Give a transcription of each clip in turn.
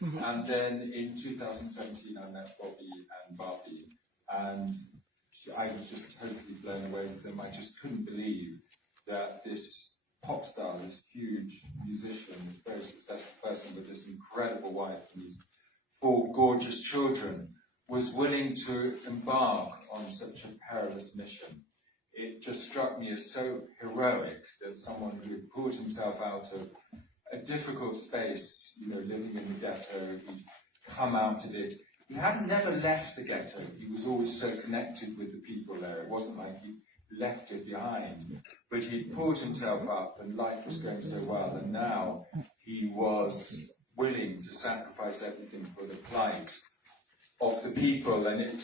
And then in 2017, I met Bobby and Barbie, and I was just totally blown away with them. I just couldn't believe that this pop star, this huge musician, this very successful person with this incredible wife and these 4 gorgeous children, was willing to embark on such a perilous mission. It just struck me as so heroic that someone who had pulled himself out of a difficult space, living in the ghetto, he'd come out of it. He hadn't never left the ghetto. He was always so connected with the people there. It wasn't like he left it behind. But he'd pulled himself up and life was going so well. And now he was willing to sacrifice everything for the plight of the people. And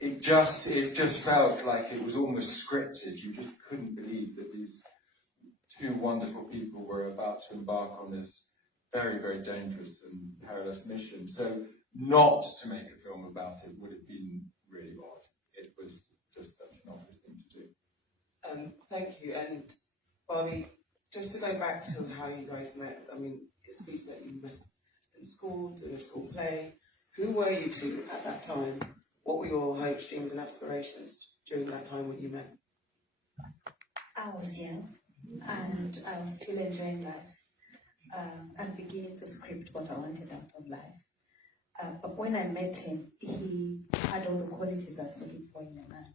it just felt like it was almost scripted. You just couldn't believe that these 2 wonderful people were about to embark on this very, very dangerous and perilous mission. So not to make a film about it would have been really odd. It was just such an obvious thing to do. Thank you. And Barbie, just to go back to how you guys met, I mean, it's speaking that you met in school, doing a school play. Who were you two at that time? What were your hopes, dreams and aspirations during that time when you met? I was young and I was still enjoying life and beginning to script what I wanted out of life. But when I met him, he had all the qualities I was looking for in a man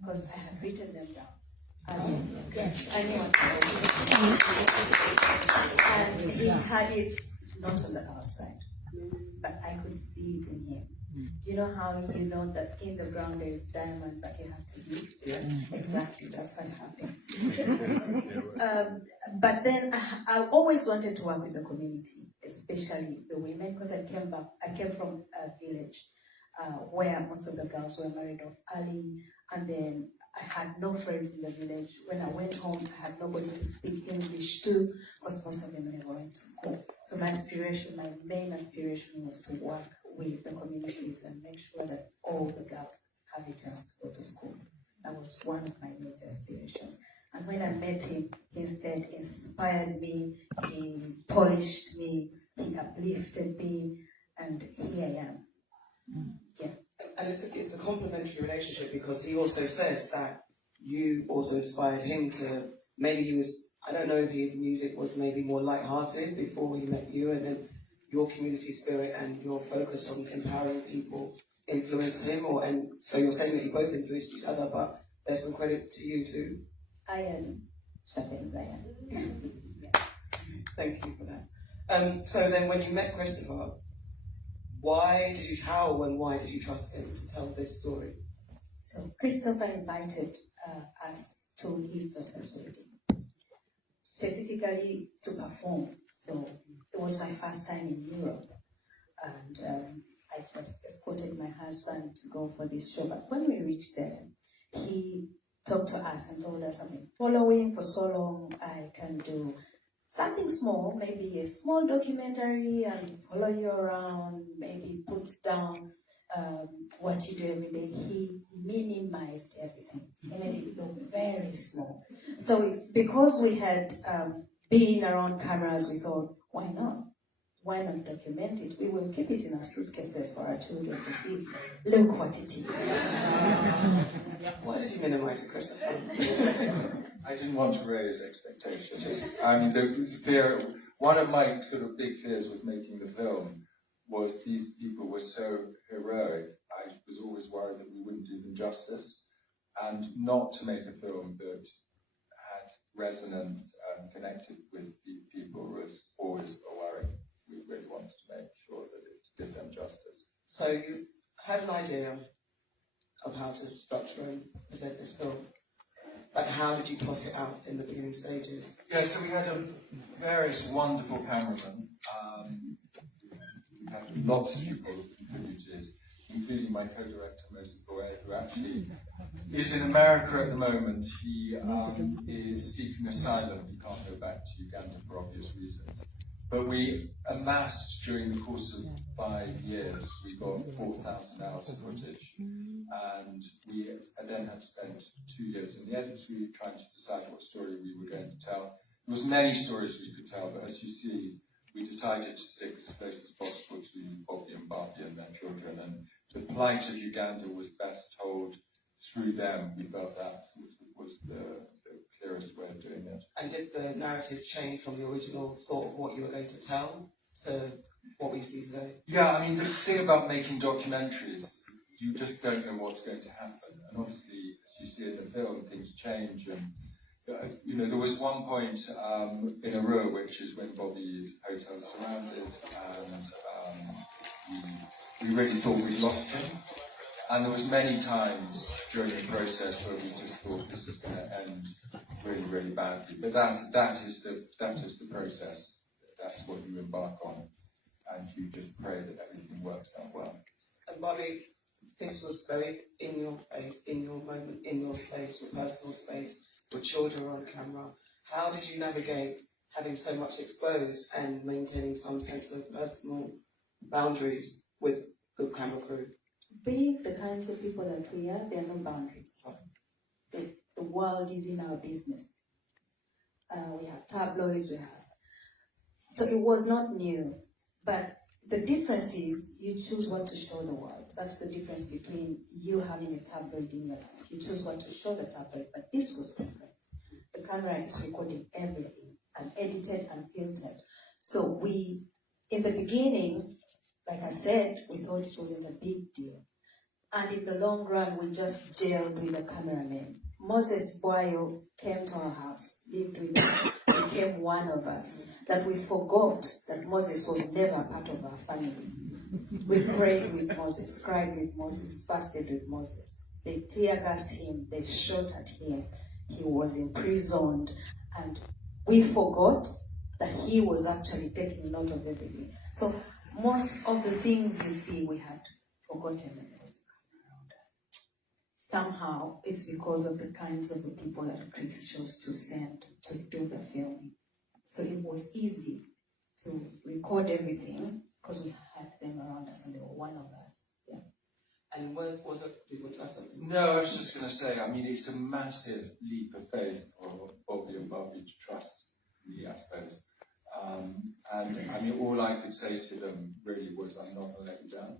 because I had written them down. Yes, I knew what I wanted. And he had it not on the outside, but I could see it in him. Do you know how you know that in the ground there is diamond, but you have to dig? Yeah. Exactly, that's what happened. But then I always wanted to work with the community, especially the women, because I came from a village where most of the girls were married off early, and then I had no friends in the village. When I went home, I had nobody to speak English to, because most of them never went to school. So my main aspiration was to work with the communities and make sure that all the girls have a chance to go to school. That was one of my major aspirations. And when I met him, he instead inspired me, he polished me, he uplifted me, and here I am. Yeah. And it's a complementary relationship because he also says that you also inspired him to, maybe he was, I don't know if his music was maybe more lighthearted before he met you, and then your community spirit and your focus on empowering people influenced him, and so you're saying that you both influenced each other, but there's some credit to you too. Iron sharpens iron. Thank you for that. So then when you met Christopher, how and why did you trust him to tell this story? So Christopher invited us to his daughter's wedding, specifically to perform. So it was my first time in Europe, and I just escorted my husband to go for this show. But when we reached there, he talked to us and told us, I've been following for so long, I can do something small, maybe a small documentary and follow you around, maybe put down what you do every day. He minimized everything. He made it look very small. So because we had been around cameras, we thought, why not? Why not document it? We will keep it in our suitcases for our children to see. Look what it is. Why did you minimize it, Christopher? I didn't want to raise expectations. I mean, the fear, one of my sort of big fears with making the film was these people were so heroic. I was always worried that we wouldn't do them justice, and not to make a film that had resonance and connected with people was always a worry. We really wanted to make sure that it did them justice. So you had an idea of how to structure and present this film. But how did you plot it out in the beginning stages? Yeah, so we had various wonderful cameramen. We had lots of people who contributed, including my co-director, Moses Boe, who actually is in America at the moment. He is seeking asylum. He can't go back to Uganda for obvious reasons. But we amassed, during the course of 5 years, we got 4,000 hours of footage. And we then had spent 2 years in the editing suite trying to decide what story we were going to tell. There was many stories we could tell, but as you see, we decided to stick to close as possible to Bobby and Barbie and their children. And the plight of Uganda was best told through them. We felt that was the clearest way of doing it. And did the narrative change from the original thought of what you were going to tell to what we see today? Yeah, I mean, the thing about making documentaries, you just don't know what's going to happen. And obviously, as you see in the film, things change. And, you know, there was one point in Arua, which is when Bobby's hotel was surrounded, and we really thought we lost him. And there was many times during the process where we just thought this is going to end really, really badly. But that is the process. That's what you embark on, and you just pray that everything works out well. And Bobby, this was very in your face, in your moment, in your space, your personal space. Your children were on camera. How did you navigate having so much exposed and maintaining some sense of personal boundaries with the camera crew? Being the kinds of people that we are, there are no boundaries. The world is in our business. We have tabloids, so it was not new. But the difference is you choose what to show the world. That's the difference between you having a tabloid in your life. You choose what to show the tabloid, but this was different. The camera is recording everything, and edited and filtered. So we, in the beginning, like I said, we thought it wasn't a big deal. And in the long run, we just gelled with the cameraman. Moses Boyo came to our house, lived with us, became one of us, that we forgot that Moses was never a part of our family. We prayed with Moses, cried with Moses, fasted with Moses. They tear-gassed him, they shot at him, he was imprisoned, and we forgot that he was actually taking note of everything. So most of the things you see, we had forgotten that there was a camera around us. Somehow, it's because of the kinds of the people that Chris chose to send to do the filming. So it was easy to record everything because we had them around us and they were one of us. Yeah. And was it, did you want to ask something? No, I was just going to say, I mean, it's a massive leap of faith for Bobby and Barbie to trust me, I suppose. And I mean, all I could say to them really was, I'm not going to let you down.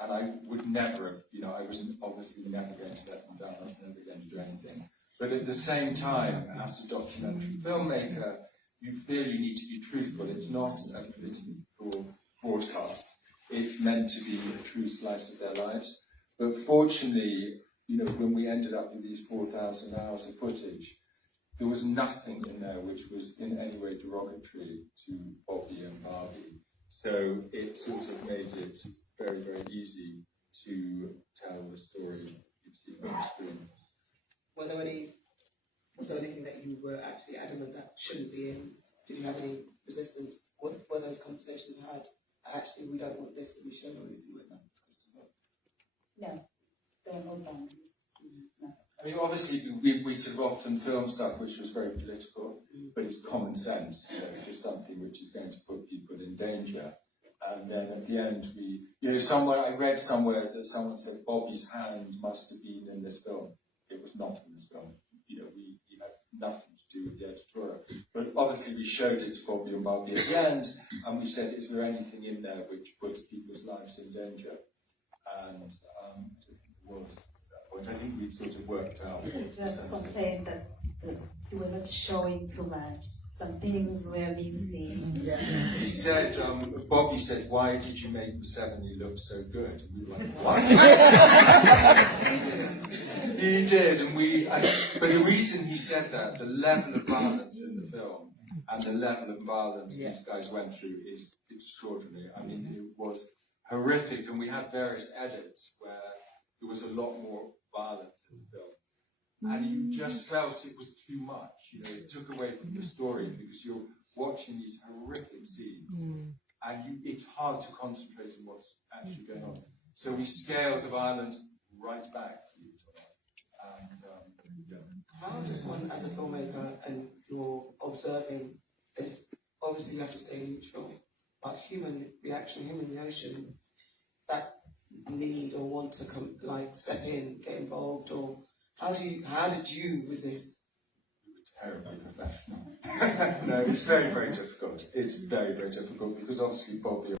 And I would never have, you know, I was obviously never going to let them down. I was never going to do anything. But at the same time, as a documentary filmmaker, you feel you need to be truthful. It's not a political broadcast. It's meant to be a true slice of their lives. But fortunately, you know, when we ended up with these 4,000 hours of footage, there was nothing in there which was in any way derogatory to Bobby and Barbie. So it sort of made it very, very easy to tell the story you've seen on the screen. Was there anything that you were actually adamant that shouldn't be in? Did you have any resistance? What were those conversations you had? Actually, we don't want this to be shown or anything like that. No, there were no boundaries. No. I mean, obviously, we sort of often film stuff which was very political, but it's common sense, you know, it's something which is going to put people in danger. And then at the end, I read somewhere that someone said Bobby's hand must have been in this film. It was not in this film. You know, we had nothing to do with the editorial. But obviously, we showed it to Bobby and Barbie at the end, and we said, is there anything in there which puts people's lives in danger? And I think it was. I think we sort of worked out. They just complained that you were not showing too much. Some things were missing. Yeah. He said, Bobby said, why did you make the 70 look so good? And we were like, what? He did, but the reason he said that, the level of violence in the film and the level of violence these guys went through is extraordinary. I mean, it was horrific, and we had various edits where there was a lot more violence in the film. And you just felt it was too much. You know, it took away from the story because you're watching these horrific scenes, and it's hard to concentrate on what's actually going on. So we scaled the violence right back. How does one, as a filmmaker, and you're observing this, obviously you have to stay neutral, but human reaction, human emotion, that need or want to step in, get involved, or how did you resist? We were terribly professional. No, it's very, very difficult. It's very, very difficult because obviously Bobby